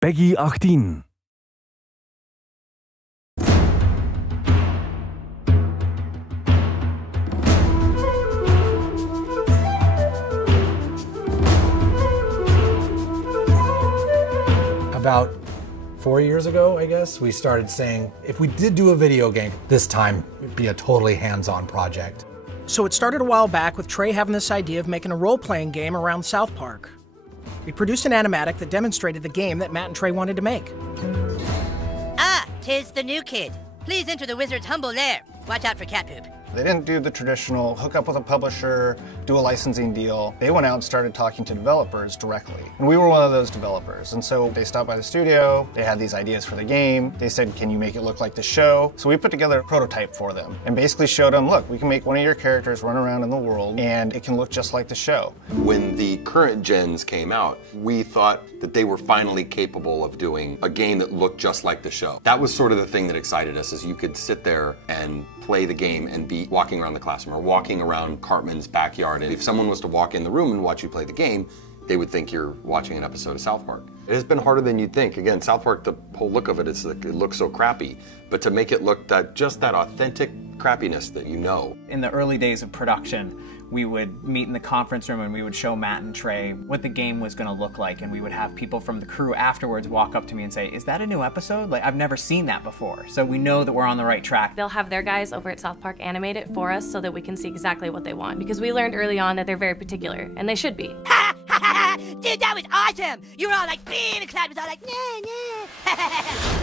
Peggy 18. About 4 years ago, I guess, we started saying, if we did do a video game, this time it'd be a totally hands-on project. So it started a while back with Trey having this idea of making a role-playing game around South Park. We produced an animatic that demonstrated the game that Matt and Trey wanted to make. Ah, 'tis the new kid. Please enter the wizard's humble lair. Watch out for cat poop. They didn't do the traditional hook up with a publisher, do a licensing deal. They went out and started talking to developers directly. And we were one of those developers. And so they stopped by the studio, they had these ideas for the game. They said, can you make it look like the show? So we put together a prototype for them and basically showed them, look, we can make one of your characters run around in the world and it can look just like the show. When the current gens came out, we thought that they were finally capable of doing a game that looked just like the show. That was sort of the thing that excited us, is you could sit there and play the game and be walking around the classroom or walking around Cartman's backyard. And if someone was to walk in the room and watch you play the game, they would think you're watching an episode of South Park. It has been harder than you'd think. Again, South Park, the whole look of it is like, it looks so crappy, but to make it look just that authentic crappiness that you know. In the early days of production, we would meet in the conference room and we would show Matt and Trey what the game was going to look like, and we would have people from the crew afterwards walk up to me and say, is that a new episode? Like, I've never seen that before. So we know that we're on the right track. They'll have their guys over at South Park animate it for us so that we can see exactly what they want, because we learned early on that they're very particular, and they should be. Ha ha ha! Dude, that was awesome! You were all like, and the crowd was all like, nah, nah.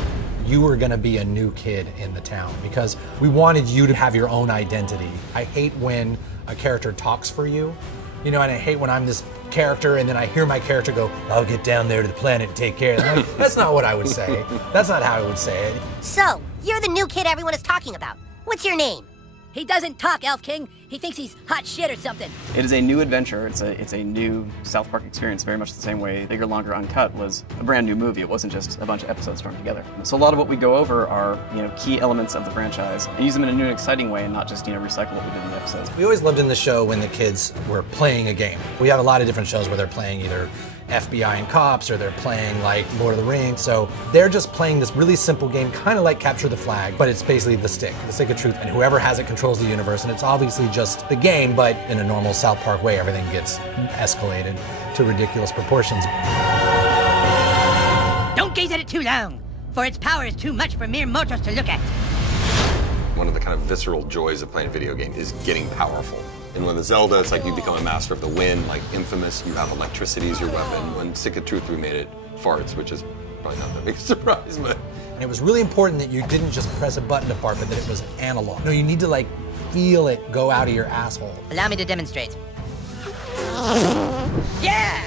You were gonna be a new kid in the town because we wanted you to have your own identity. I hate when a character talks for you, you know, and I hate when I'm this character and then I hear my character go, I'll get down there to the planet and take care of them. That's not what I would say. That's not how I would say it. So, you're the new kid everyone is talking about. What's your name? He doesn't talk, Elf King. He thinks he's hot shit or something. It is a new adventure. It's a new South Park experience, very much the same way Bigger, Longer, Uncut was a brand new movie. It wasn't just a bunch of episodes thrown together. So a lot of what we go over are, key elements of the franchise and use them in a new and exciting way and not just, recycle what we did in the episodes. We always lived in the show when the kids were playing a game. We have a lot of different shows where they're playing either FBI and cops, or they're playing like Lord of the Rings. So they're just playing this really simple game, kind of like Capture the Flag, but it's basically the stick of truth, and whoever has it controls the universe, and it's obviously just the game, but in a normal South Park way, everything gets escalated to ridiculous proportions. Don't gaze at it too long, for its power is too much for mere mortals to look at. One of the kind of visceral joys of playing a video game is getting powerful. And when the Zelda, it's like you become a master of the wind, like Infamous, you have electricity as your weapon. When Stick of Truth, we made it farts, which is probably not that big a surprise, but. And it was really important that you didn't just press a button to fart, but that it was analog. No, you need to like feel it go out of your asshole. Allow me to demonstrate. Yeah!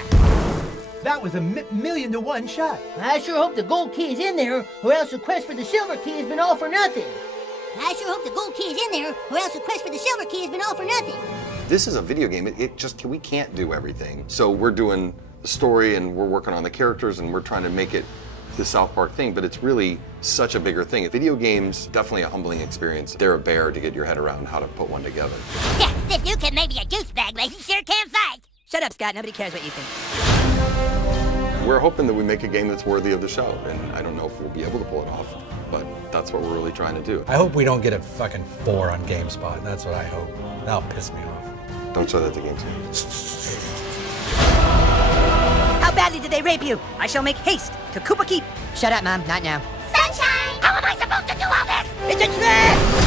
That was a million to one shot. I sure hope the gold key is in there, or else the quest for the silver key has been all for nothing. I sure hope the gold key is in there, or else the quest for the silver key has been all for nothing. This is a video game. We can't do everything. So we're doing the story and we're working on the characters and we're trying to make it the South Park thing, but it's really such a bigger thing. Video games, definitely a humbling experience. They're a bear to get your head around how to put one together. Yeah, this new kid may be a douchebag, but he sure can fight. Shut up, Scott. Nobody cares what you think. We're hoping that we make a game that's worthy of the show, and I don't know if we'll be able to pull it off, but that's what we're really trying to do. I hope we don't get a fucking 4 on GameSpot. That's what I hope. That'll piss me off. Don't show that to GameSpot. How badly did they rape you? I shall make haste to Koopa Keep. Shut up, Mom. Not now. Sunshine! How am I supposed to do all this? It's a trick!